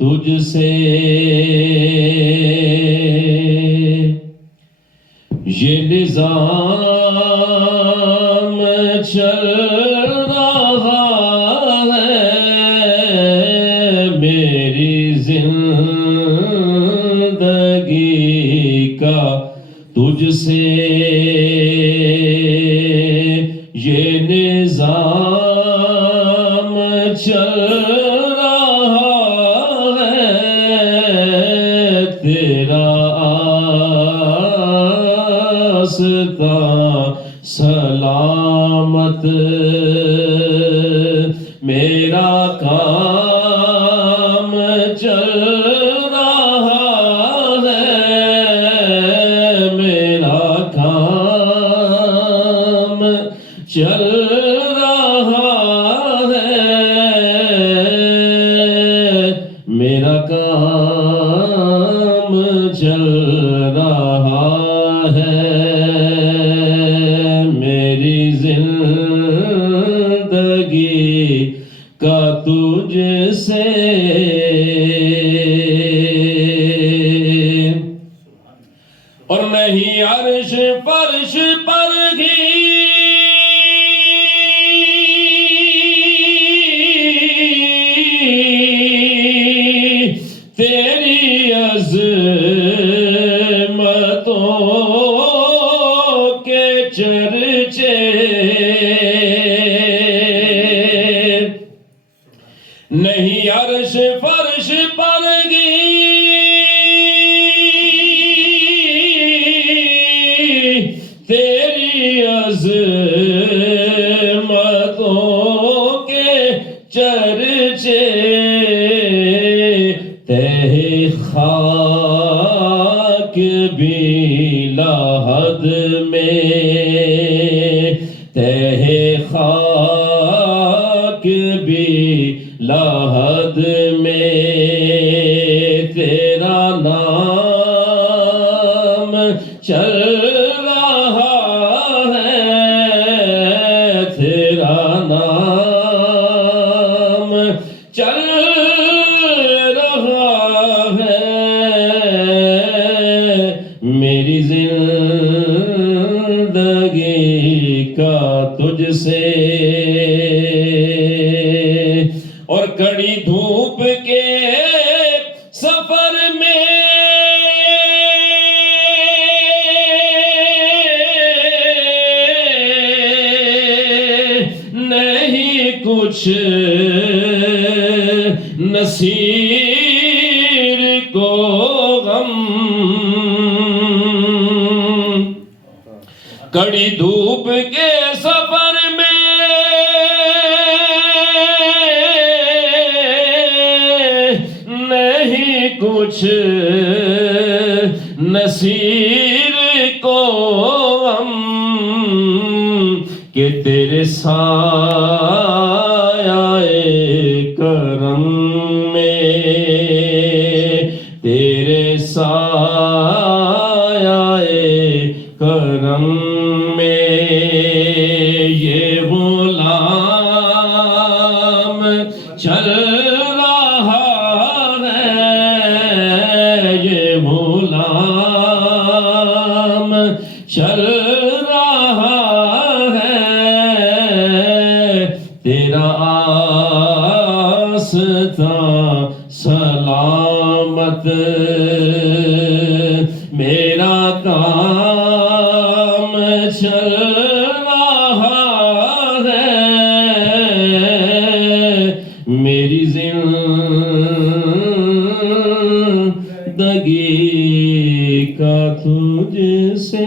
تجھ سے یہ نظام چل رہا ہے میری زندگی کا تجھ سے یہ نظام چل رہا ہے تیرا آستان سلامت میرا کام چل رہا ہے میرا کام چل رہا ہے میرا کام چل رہا ہے میری زندگی کا تجھ سے اور نہیں عرش فرش پر بھی تیری عظمتوں کے چرچے نہیں عرش فرش پر گی تیری عظمتوں کے چرچے تہ خاک بھی لحد میں تہ خاک بھی لحد میں تیرا نام چل رہا ہے تیرا نام چل رہا ہے میری زندگی کا تجھ سے اور کڑی دھوپ کے سفر میں نہیں کچھ نصیر کو غم کڑی دھوپ کے سفر میں نہیں کچھ نصیر کو غم کہ تیرے سایہ کرم میں تیرے سایہ کرم میں یہ غلام چل رہا ہے یہ غلام چل رہا ہے تیرا آستان سلامت میرا کام چل رہا ہے میری زندگی کا تجھ سے